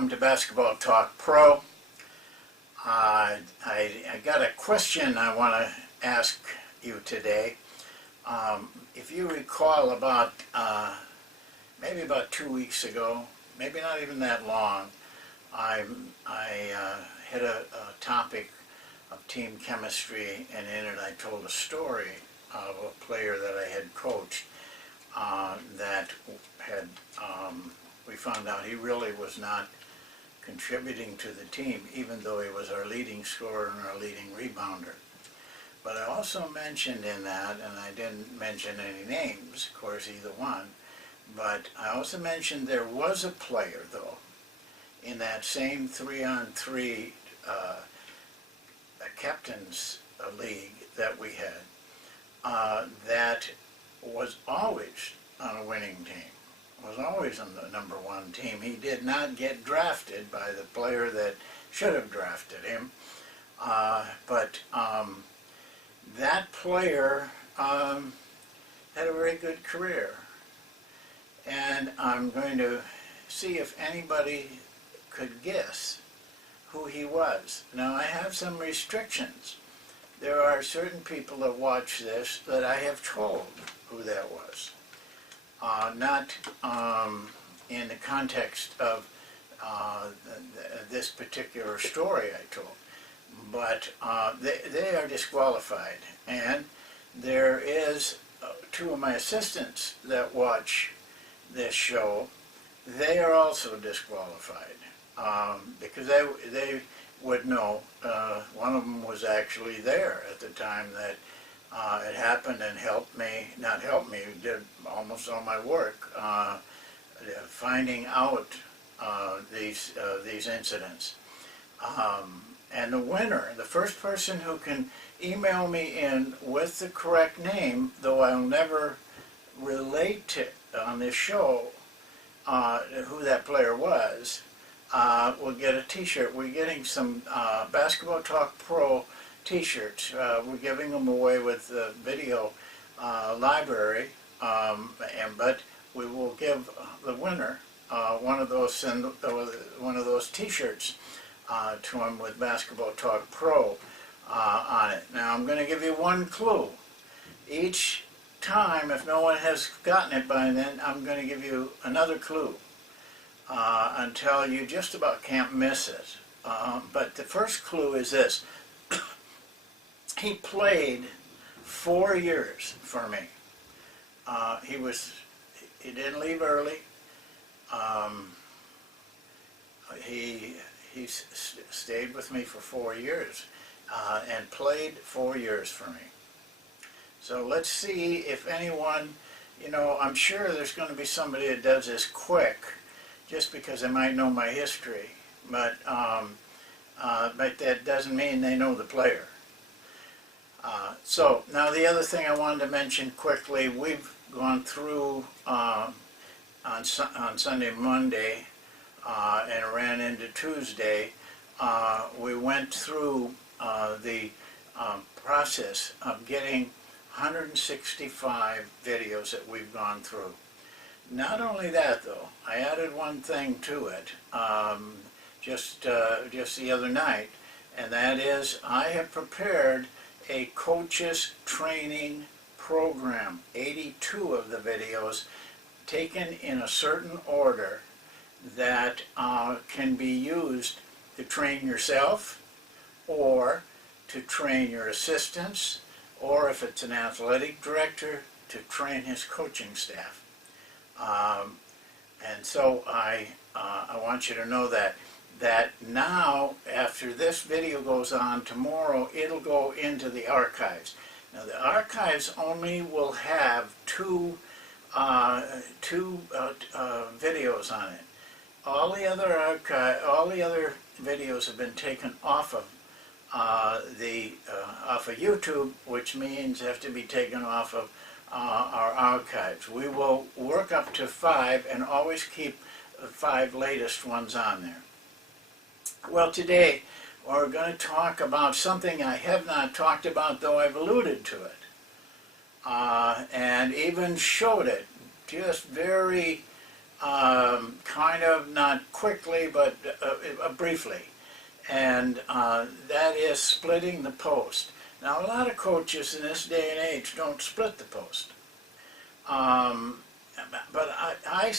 welcome to Basketball Talk Pro. I got a question I want to ask you today. If you recall, maybe about 2 weeks ago, maybe not even that long, I had a topic of team chemistry, and in it I told a story of a player that I had coached that had we found out he really was not contributing to the team, even though he was our leading scorer and our leading rebounder. But I also mentioned in that, and I didn't mention any names, of course, either one, but I also mentioned there was a player, though, in that same 3-on-3 captain's league that we had, that was always on a winning team, was always on the number one team. He did not get drafted by the player that should have drafted him, but that player had a very good career. And I'm going to see if anybody could guess who he was. Now, I have some restrictions. There are certain people that watch this that I have told who that was. Not in the context of this particular story I told, but they are disqualified. And there is two of my assistants that watch this show. They are also disqualified because they would know. One of them was actually there at the time that it happened and helped me, not helped me, did almost all my work finding out these incidents. And the winner, the first person who can email me in with the correct name, though I'll never relate to on this show who that player was, will get a t-shirt. We're getting some Basketball Talk Pro t-shirts. We're giving them away with the video library, but we will give the winner one of those t-shirts to him with Basketball Talk Pro on it. Now I'm going to give you one clue. Each time, if no one has gotten it by then, I'm going to give you another clue until you just about can't miss it. But the first clue is this. He played 4 years for me. He didn't leave early. He stayed with me for 4 years and played 4 years for me. So let's see if anyone, I'm sure there's going to be somebody that does this quick, just because they might know my history, but that doesn't mean they know the player. So now the other thing I wanted to mention quickly, we've gone through on Sunday, Monday, and ran into Tuesday. We went through the process of getting 165 videos that we've gone through. Not only that, though, I added one thing to it just the other night, and that is I have prepared a coach's training program. 82 of the videos taken in a certain order that can be used to train yourself, or to train your assistants, or if it's an athletic director, to train his coaching staff. And so I want you to know that now, after this video goes on tomorrow, it'll go into the archives. Now the archives only will have two videos on it. All the other videos have been taken off of off of YouTube, which means have to be taken off of our archives. We will work up to 5 and always keep the 5 latest ones on there. Well, today we're going to talk about something I have not talked about, though I've alluded to it, and even showed it just very kind of not quickly, but briefly. And that is splitting the post. Now, a lot of coaches in this day and age don't split the post. But I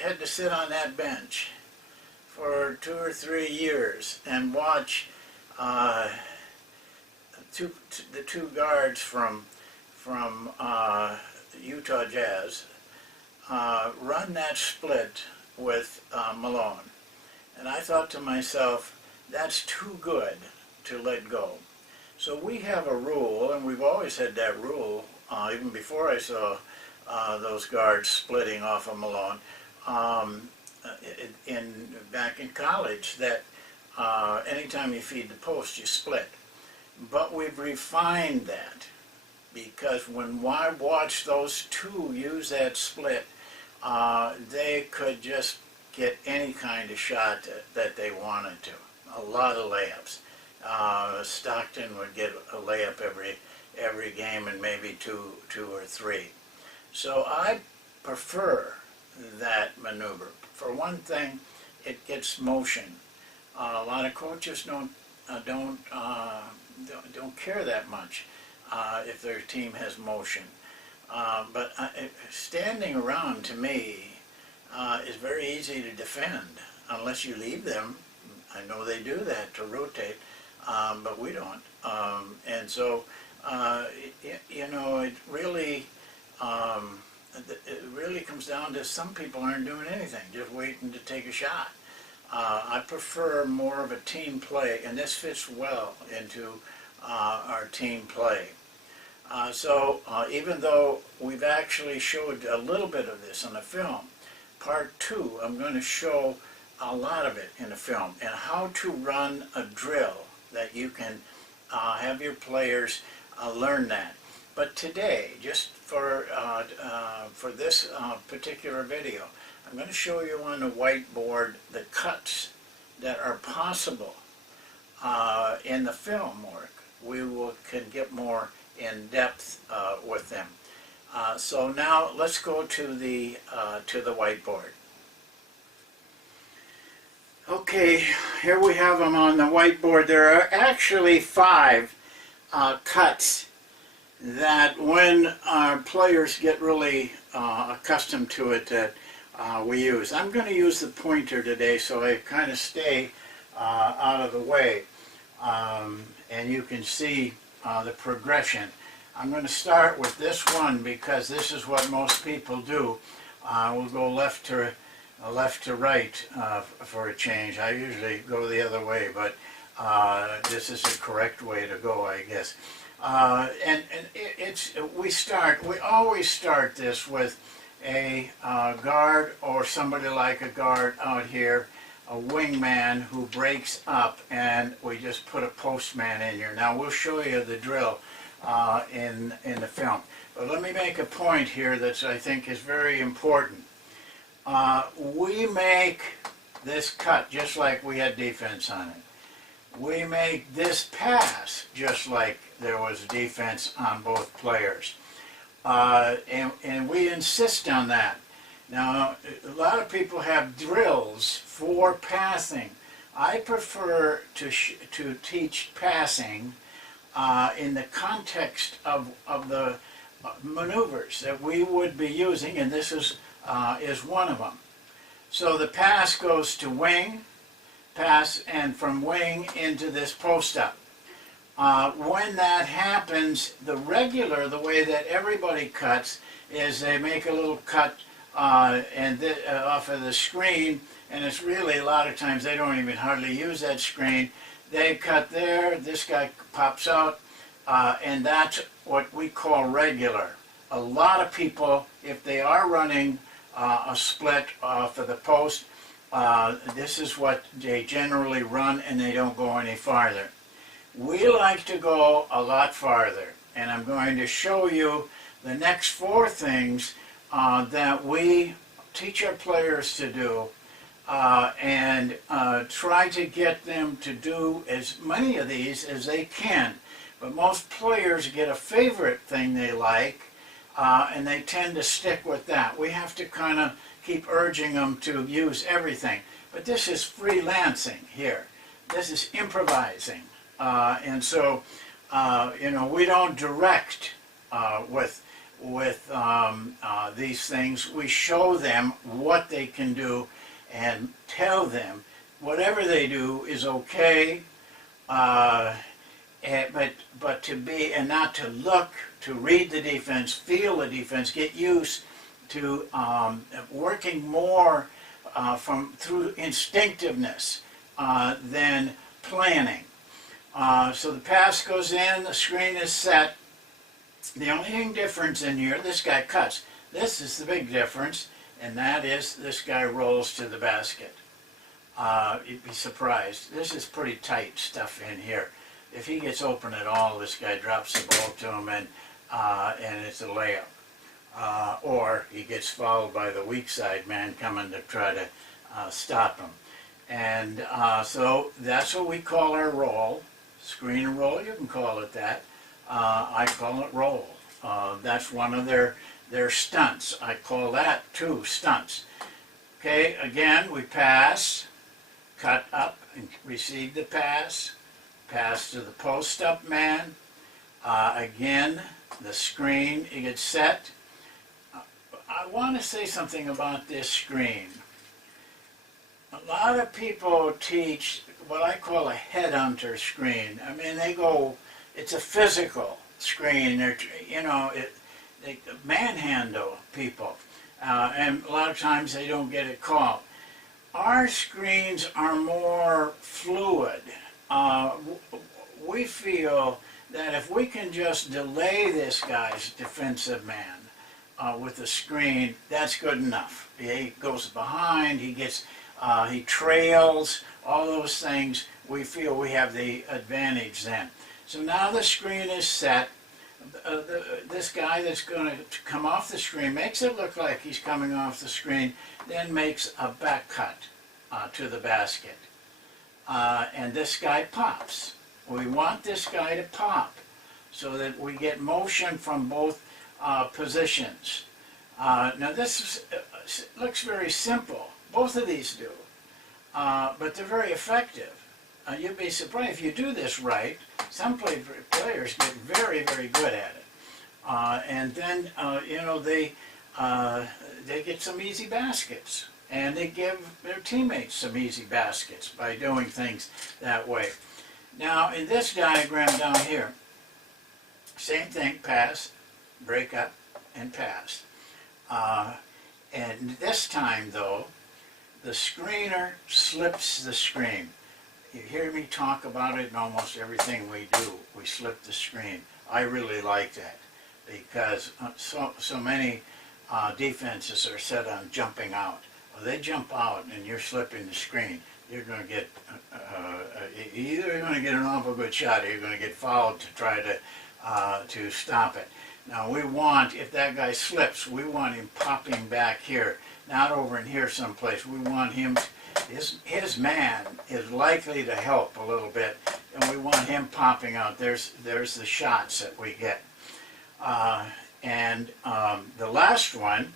had to sit on that bench for 2 or 3 years and watch the two guards from Utah Jazz run that split with Malone. And I thought to myself, that's too good to let go. So we have a rule, and we've always had that rule, even before I saw those guards splitting off of Malone, back in college, that anytime you feed the post, you split. But we've refined that, because when I watched those two use that split, they could just get any kind of shot that they wanted to. A lot of layups. Stockton would get a layup every game, and maybe two or three. So I prefer that maneuver. For one thing, it gets motion. A lot of coaches don't care that much if their team has motion. But standing around, to me, is very easy to defend unless you leave them. I know they do that to rotate, but we don't. And so, it really comes down to some people aren't doing anything, just waiting to take a shot. I prefer more of a team play, and this fits well into our team play. So even though we've actually showed a little bit of this on the film, part 2, I'm going to show a lot of it in the film, and how to run a drill that you can have your players learn that. But today, just for this particular video, I'm going to show you on the whiteboard the cuts that are possible in the film work. We can get more in depth with them. So now let's go to the whiteboard. Okay, here we have them on the whiteboard. There are actually 5 cuts that when our players get really accustomed to it that we use. I'm going to use the pointer today so I kind of stay out of the way, and you can see the progression. I'm going to start with this one because this is what most people do. We'll go left to right for a change. I usually go the other way, but this is the correct way to go, I guess. We always start this with a guard or somebody like a guard out here, a wingman who breaks up, and we just put a postman in here. Now we'll show you the drill in the film. But let me make a point here that I think is very important. We make this cut just like we had defense on it. We make this pass just like there was defense on both players. And we insist on that. Now, a lot of people have drills for passing. I prefer to teach passing in the context of the maneuvers that we would be using, and this is one of them. So the pass goes to wing, pass, and from wing into this post-up. When that happens, the way that everybody cuts is they make a little cut off of the screen, and it's really, a lot of times they don't even hardly use that screen. They cut there, this guy pops out, and that's what we call regular. A lot of people, if they are running a split off of the post, this is what they generally run, and they don't go any farther. We like to go a lot farther, and I'm going to show you the next 4 things that we teach our players to do, and try to get them to do as many of these as they can. But most players get a favorite thing they like, and they tend to stick with that. We have to kind of keep urging them to use everything. But this is freelancing here. This is improvising. And so, we don't direct with these things. We show them what they can do and tell them whatever they do is okay, but to be, and not to look, to read the defense, feel the defense, get used to working more through instinctiveness than planning. So the pass goes in, the screen is set. The only difference in here, this guy cuts. This is the big difference, and that is this guy rolls to the basket. You'd be surprised. This is pretty tight stuff in here. If he gets open at all, this guy drops the ball to him, and it's a layup. Or he gets fouled by the weak side man coming to try to stop him. And so that's what we call our roll. Screen and roll, you can call it that. I call it roll. That's one of their stunts. I call that too stunts. Okay, again, we pass, cut up and receive the pass, pass to the post-up man. Again, the screen, it gets set. I want to say something about this screen. A lot of people teach what I call a headhunter screen. I mean, they go, it's a physical screen. They manhandle people. And a lot of times they don't get it called. Our screens are more fluid. We feel that if we can just delay this guy's defensive man with the screen, that's good enough. He goes behind, he trails, all those things, we feel we have the advantage then. So now the screen is set. This guy that's going to come off the screen makes it look like he's coming off the screen, then makes a back cut to the basket. And this guy pops. We want this guy to pop so that we get motion from both positions. Now this looks very simple. Both of these do. But they're very effective. You'd be surprised if you do this right. Some players get very, very good at it. And then, they get some easy baskets. And they give their teammates some easy baskets by doing things that way. Now, in this diagram down here, same thing, pass, break up, and pass. And this time, though, the screener slips the screen. You hear me talk about it in almost everything we do. We slip the screen. I really like that because so many defenses are set on jumping out. Well, they jump out and you're slipping the screen. You're going to get either you're going to get an awful good shot or you're going to get fouled to try to stop it. Now we want, if that guy slips, we want him popping back here, not over in here someplace. We want him, his man is likely to help a little bit, and we want him popping out. There's the shots that we get. And the last one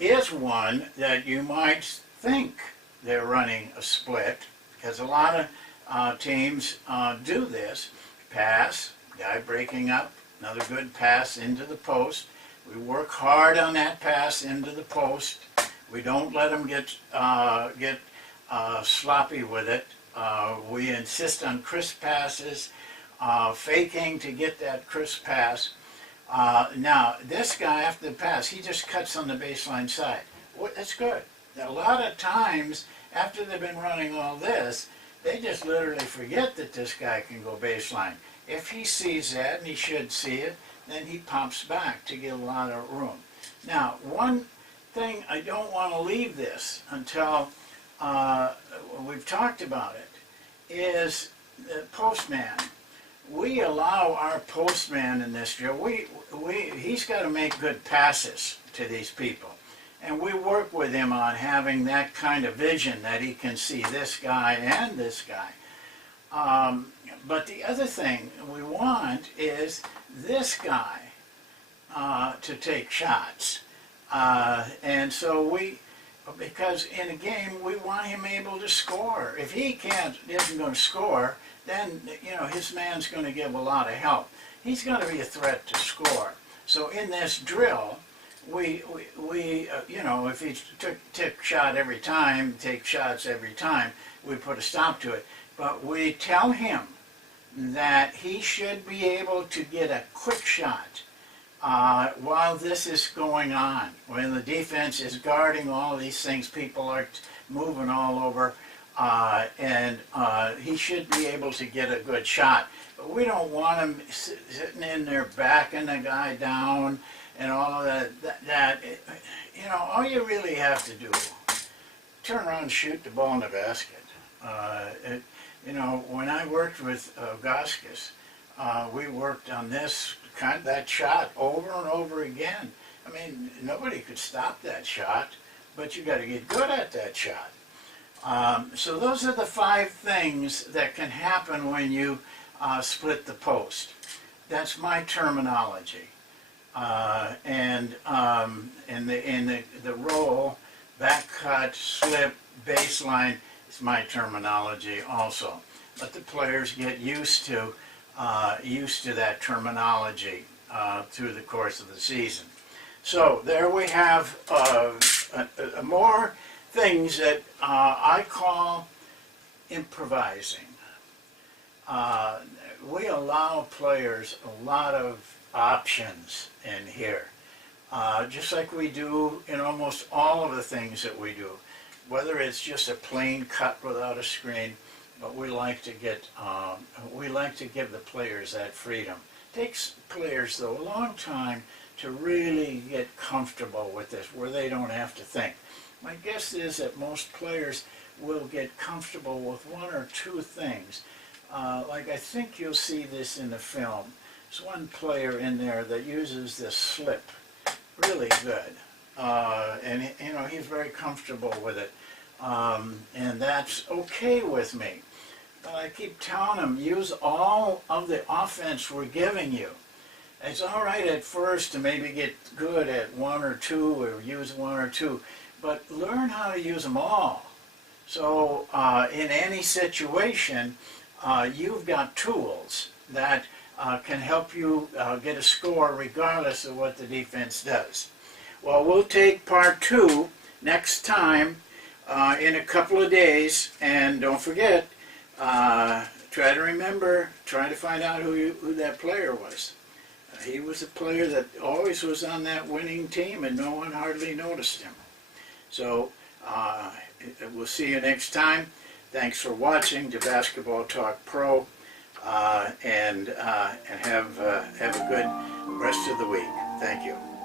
is one that you might think they're running a split, because a lot of teams do this. Pass, guy breaking up, another good pass into the post. We work hard on that pass into the post. We don't let them get sloppy with it. We insist on crisp passes, faking to get that crisp pass. Now, this guy, after the pass, he just cuts on the baseline side. Well, that's good. A lot of times, after they've been running all this, they just literally forget that this guy can go baseline. If he sees that, and he should see it, then he pops back to get a lot of room. Now, one thing, I don't want to leave this until we've talked about it, is the postman. We allow our postman in this drill, he's got to make good passes to these people. And we work with him on having that kind of vision that he can see this guy and this guy. But the other thing we want is this guy to take shots. And so because in a game we want him able to score. If he isn't going to score, then his man's going to give a lot of help. He's going to be a threat to score. So in this drill, we if he took shot every time, take shots every time, we put a stop to it. But we tell him that he should be able to get a quick shot while this is going on. When the defense is guarding all these things, people are moving all over, and he should be able to get a good shot. But we don't want him sitting in there backing the guy down and all of that. All you really have to do, turn around and shoot the ball in the basket. When I worked with Goskis, we worked on that shot over and over again. I mean, nobody could stop that shot, but you got to get good at that shot. So those are the 5 things that can happen when you split the post. That's my terminology. And the roll, back cut, slip, baseline is my terminology also. Let the players get used to that terminology through the course of the season. So there we have more things that I call improvising. We allow players a lot of options in here, just like we do in almost all of the things that we do, whether it's just a plain cut without a screen. But we like to give the players that freedom. It takes players, though, a long time to really get comfortable with this, where they don't have to think. My guess is that most players will get comfortable with 1 or 2 things. Like I think you'll see this in the film. There's one player in there that uses this slip really good, and he's very comfortable with it, and that's okay with me. But I keep telling him, use all of the offense we're giving you. It's all right at first to maybe get good at 1 or 2 or use 1 or 2, but learn how to use them all. So in any situation, you've got tools that can help you get a score regardless of what the defense does. Well, we'll take part 2 next time in a couple of days, and don't forget, try to find out who that player was. He was a player that always was on that winning team, and no one hardly noticed him. So we'll see you next time. Thanks for watching to Basketball Talk Pro, and have a good rest of the week. Thank you.